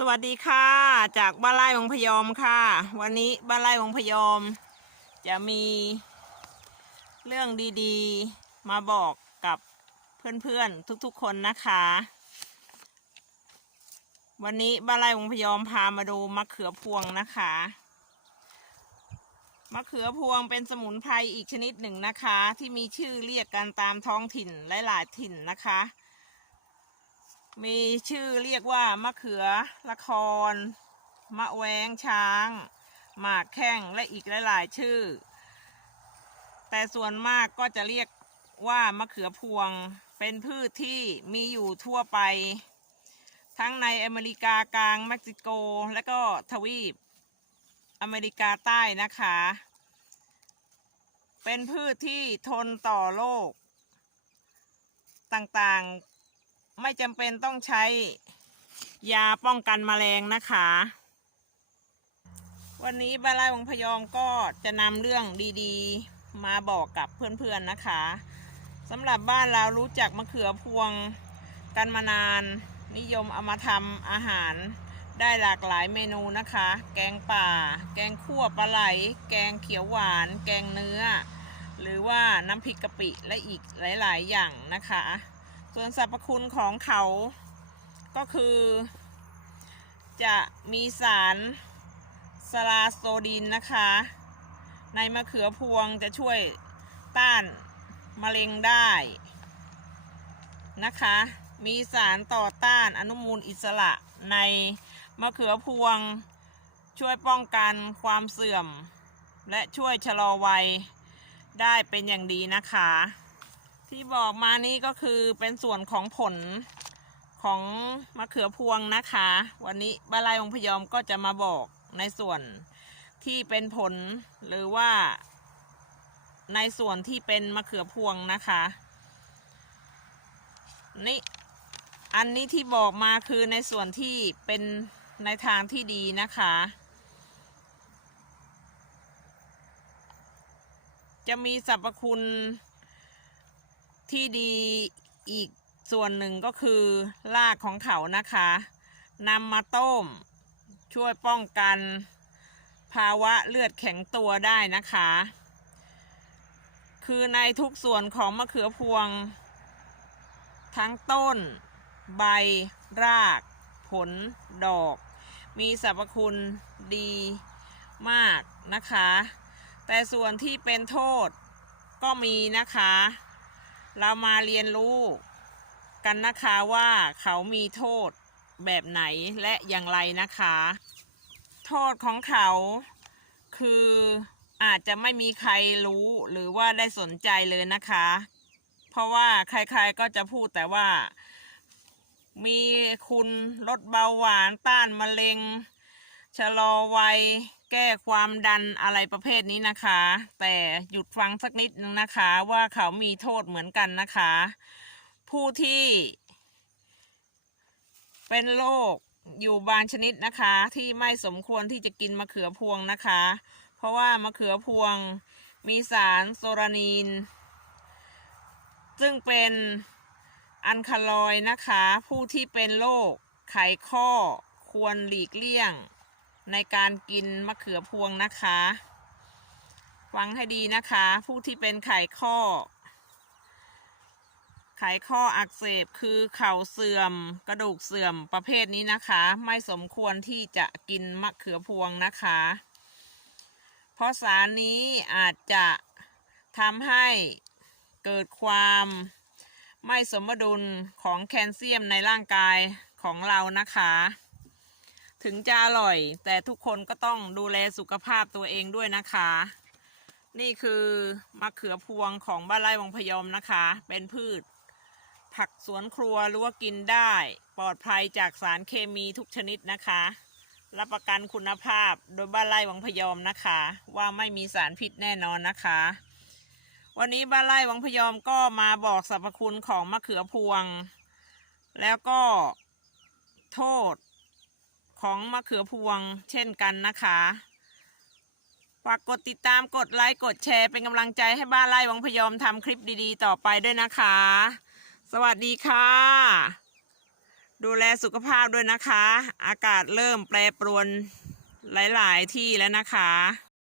สวัสดีค่ะ จากบ้านไร่วังพยอมค่ะ วันนี้บ้านไร่วังพยอม จะมีเรื่องดีๆมาบอกกับเพื่อนๆทุกๆคนนะคะ วันนี้บ้านไร่วังพยอมพามาดูมะเขือพวงนะคะมะเขือพวงเป็นสมุนไพรอีกชนิดหนึ่งนะคะ ที่มีชื่อเรียกกันตามท้องถิ่นหลายๆถิ่นนะคะ มีชื่อเรียกว่ามะเขือละคร มะแวงช้างหมากแข้งและอีกหลาย ๆ ชื่อ แต่ส่วนมากก็จะเรียกว่ามะเขือพวงเป็นพืชที่มีอยู่ทั่วไป ทั้งในอเมริกากลางเม็กซิโก และก็ทวีป อเมริกาใต้นะคะ เป็นพืชที่ทนต่อโรคต่างๆ ไม่จำเป็นต้องใช้ยาป้องกันแมลงนะคะ วันนี้บานไร่วงพยอมก็จะนำเรื่องดีๆ มาบอกกับเพื่อนๆนะคะสำหรับบ้านเรารู้จักมะเขือพวงกันมานาน นิยมเอามาทำอาหารได้หลากหลายเมนูนะคะ แกงป่า แกงขั่วปลาไหล แกงเขียวหวาน แกงเนื้อ หรือว่าน้ำพริกกะปิและอีกหลาย ๆ อย่างนะคะ ส่วนสรรพคุณของเขาก็คือ จะมีสารสลาโซดินนะคะ ในมะเขือพวงจะช่วยต้านมะเร็งได้นะคะ มีสารต่อต้านอนุมูลอิสระในมะเขือพวง ช่วยป้องกันความเสื่อม และช่วยชะลอวัยได้เป็นอย่างดีนะคะ ที่บอกมานี่ก็คือเป็นส่วนของผลของมะเขือพวงนะคะ วันนี้บาลายองพยอมก็จะมาบอกในส่วนที่เป็นผลหรือว่า ในส่วนที่เป็นมะเขือพวงนะคะ นี่อันนี้ที่บอกมาคือในส่วนที่เป็นในทางที่ดีนะคะ จะมีสรรพคุณ ที่ดีอีกส่วนหนึ่งก็คือรากของเขานะคะนำมาต้ม ช่วยป้องกัน ภาวะเลือดแข็งตัวได้นะคะ คือในทุกส่วนของมะเขือพวง ทั้งต้น ใบ ราก ผล ดอก มีสรรพคุณดีมากนะคะ แต่ส่วนที่เป็นโทษก็มีนะคะ เรามาเรียนรู้กันนะคะว่าเขามีโทษแบบไหนและอย่างไรนะคะ โทษของเขาคืออาจจะไม่มีใครรู้หรือว่าได้สนใจเลยนะคะ เพราะว่าใครๆก็จะพูดแต่ว่า มีคุณลดเบาหวานต้านมะเร็ง ชะลอวัย แก้ความดันอะไรประเภทนี้นะคะ แต่หยุดฟังสักนิดนึงนะคะว่าเขามีโทษเหมือนกันนะคะ ผู้ที่ เป็นโรคอยู่บางชนิดนะคะ ที่ไม่สมควรที่จะกินมะเขือพวงนะคะ เพราะว่ามะเขือพวงมีสารโซรานีน ซึ่งเป็นอันคาลอยนะคะ ผู้ที่เป็นโรคไขข้อควรหลีกเลี่ยง ในการกินมะเขือพวงนะคะ ฟังให้ดีนะคะ ผู้ที่เป็นไขข้อ ไขข้ออักเสบคือเข่าเสื่อม กระดูกเสื่อมประเภทนี้นะคะ ไม่สมควรที่จะกินมะเขือพวงนะคะ เพราะสารนี้อาจจะทำให้เกิดความไม่สมดุลของแคลเซียมในร่างกายของเรานะคะ ถึงจะอร่อย แต่ทุกคนก็ต้องดูแลสุขภาพตัวเองด้วยนะคะ นี่คือมะเขือพวงของบ้านไร่วังพยอมนะคะ เป็นพืช ผักสวนครัวรือว่ากินได้ ปลอดภัยจากสารเคมีทุกชนิดนะคะ รับประกันคุณภาพโดยบ้านไร่วังพยอมนะคะ ว่าไม่มีสารพิษแน่นอนนะคะ วันนี้บ้านไร่วังพยอมก็มาบอกสรรพคุณของมะเขือพวง แล้วก็โทษ ของมะเขือพวงเช่นกันนะคะฝากกดติดตามกดไลค์กดแชร์เป็นกำลังใจให้บ้านไร่วังพยอมทำคลิปดีๆ ต่อไปด้วยนะคะ สวัสดีค่ะ ดูแลสุขภาพด้วยนะคะ อากาศเริ่มแปรปรวนหลาย ๆ ที่แล้วนะคะ